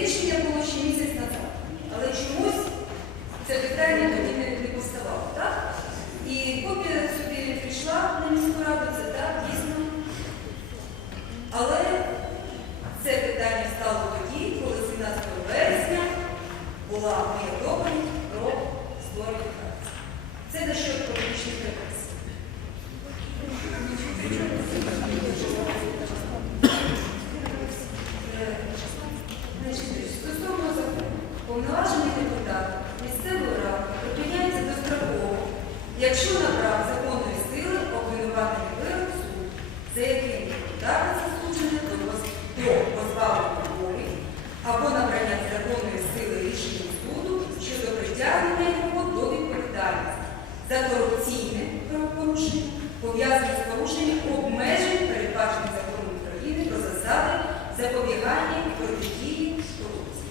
Рішення було ще місяць назад. Але чомусь це питання. разі з порушенням обмежень, передбачених законом України про засади запобігання протидії корупції.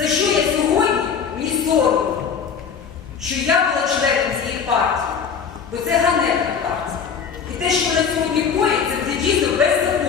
За що я сьогодні мені соромно, що я була членом цієї партії, бо це ганебна партія. І те, що вона сьогодні коїться, це дійсно без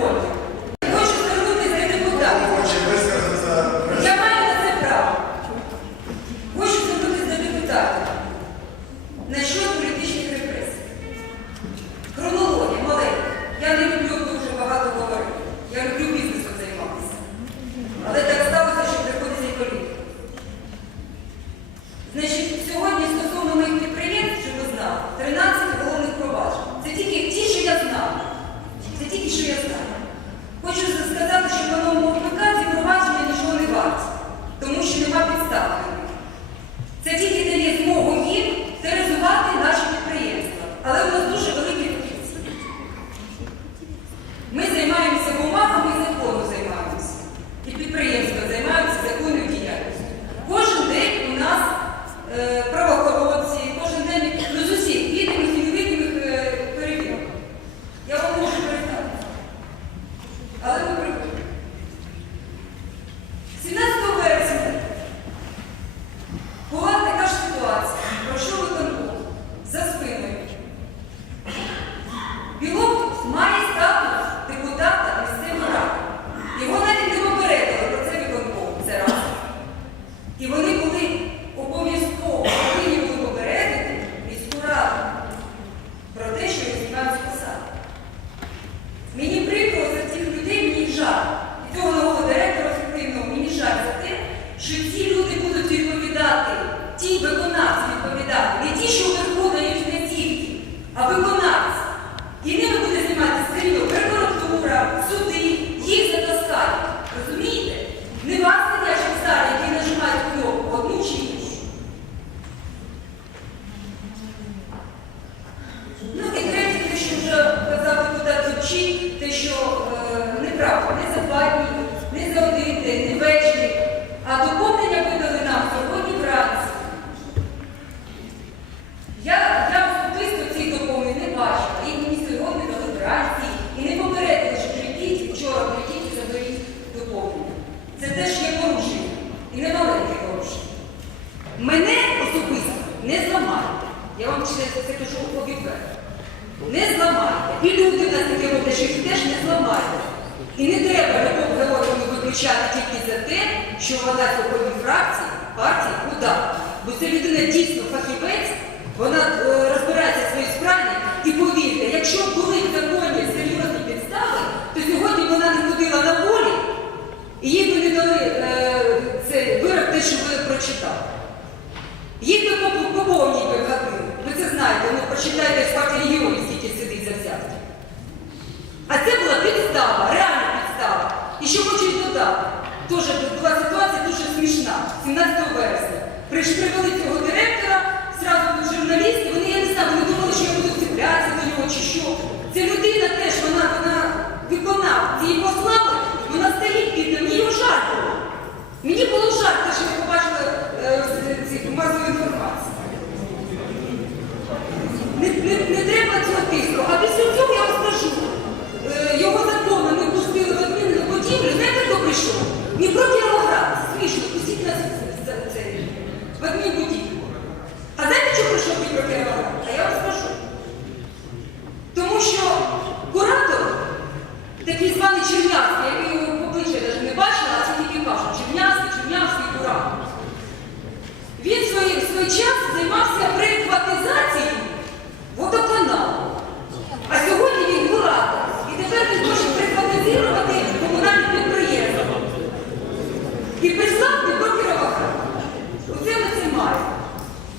і не невеликі порушення. Мене особисто не зламайте. Я вам це кажу повідомляю. Не зламайте. І люди в нас такі роблять, теж не зламайте. І не треба любов заворотами виключати тільки за те, що вона в сьогодні фракції, партії удар. Бо це людина дійсно фахівець, вона е, розбирається в своїй справі і повірте, якщо були закони, Тож була ситуація дуже смішна. 17 вересня прийшли великі.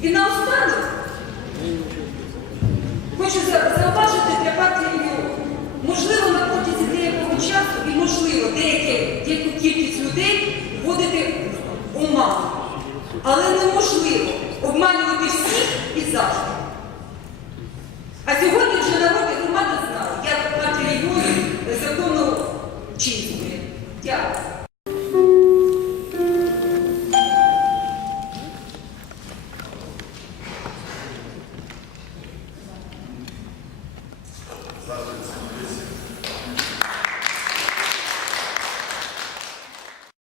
І наостанок хочу зауважити для партії регіону. Можливо, на протязі деякого часу і можливо деяку кількість людей вводити в оману. Але неможливо обманювати всіх і завжди. А сьогодні